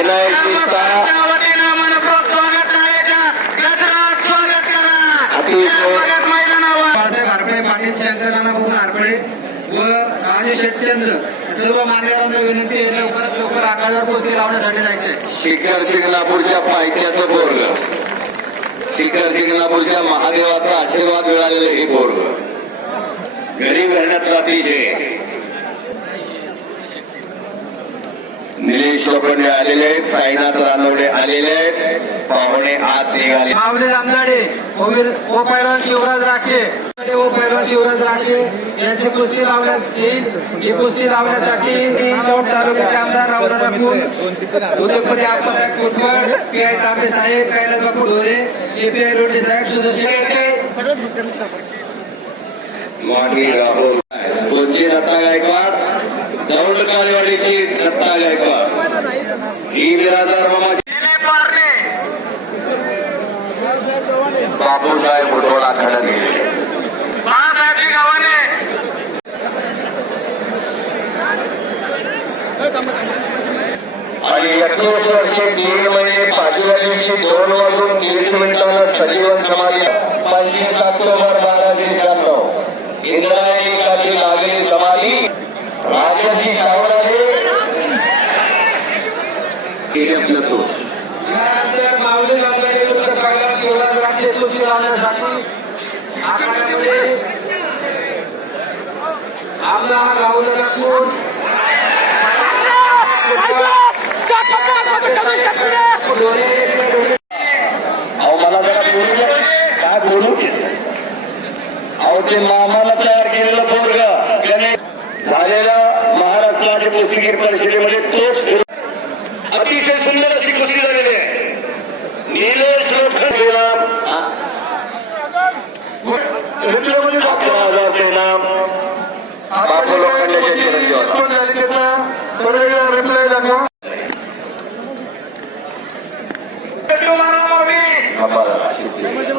विनायक चिंता अतिशय बाळासाहेब हरपळे पाटील शंकर नाना बघून व राजू शेटचंद्र सर्व मान्यवरांना विनंती आहे लवकरात लवकर आकाशावर पोस्टी लावण्यासाठी जायचंय शिखर शिंगणापूरच्या पायथ्याचं पोरग शिखर शिंगणापूरच्या महादेवाचा आशीर्वाद मिळालेलं हे पोरग. गरीब घराण्यातलं अतिशय निलेश लोखंडे आलेले आहेत साईनाथ रानवडे आलेले आहेत पाहुणे आत निघाले. मावले जामदाडे ओ पैलवान शिवराज राशे. ओ पैलवान शिवराज राशे यांची कुस्ती लावण्यात येईल ही कुस्ती लावण्यासाठी इंदौर तालुक्याचे आमदार रावदादा फुल उद्योगपती Appasaheb Kutwad P I Tambe Saheb Kailas Bapu Dhore API Rode साहेब सुदर्शन मांडवी राहुल. कोची दत्ता गायकवाड? दौंड कालेवाडीची सत्ता गायकवाड ही बिराजदार मामाची बापूसाहेब खडक आणि एकवीस वर्षे तीन महिने पाचव्या दिवशी दोन वाजून तीस मिनिटांना सजीवन समाधी पंचवीस ऑक्टोबर बाराशे शहाण्णव इंद्रायणी राजाची शावणाने आपलं तो यानंतर माऊली जामदाडे उत्तर पैलवान शिवराज राशे कुस्ती लावण्यासाठी आखाड्यामध्ये आमदार रावदादा फुल ढोरे अहो मला जरा बोलू द्या काय बोलू दे अहो ते मामाला तयार केलेलं पोरग त्याने झालेल्या महाराष्ट्राच्या कुस्तीगीर परिषदेमध्ये तोच. अतिशय सुंदर अशी कुस्ती झालेली आहे निलेश लोखंडे बापू लोखंडेचे चिरंजीव होता. रिप्लाय दाखवा शिकले.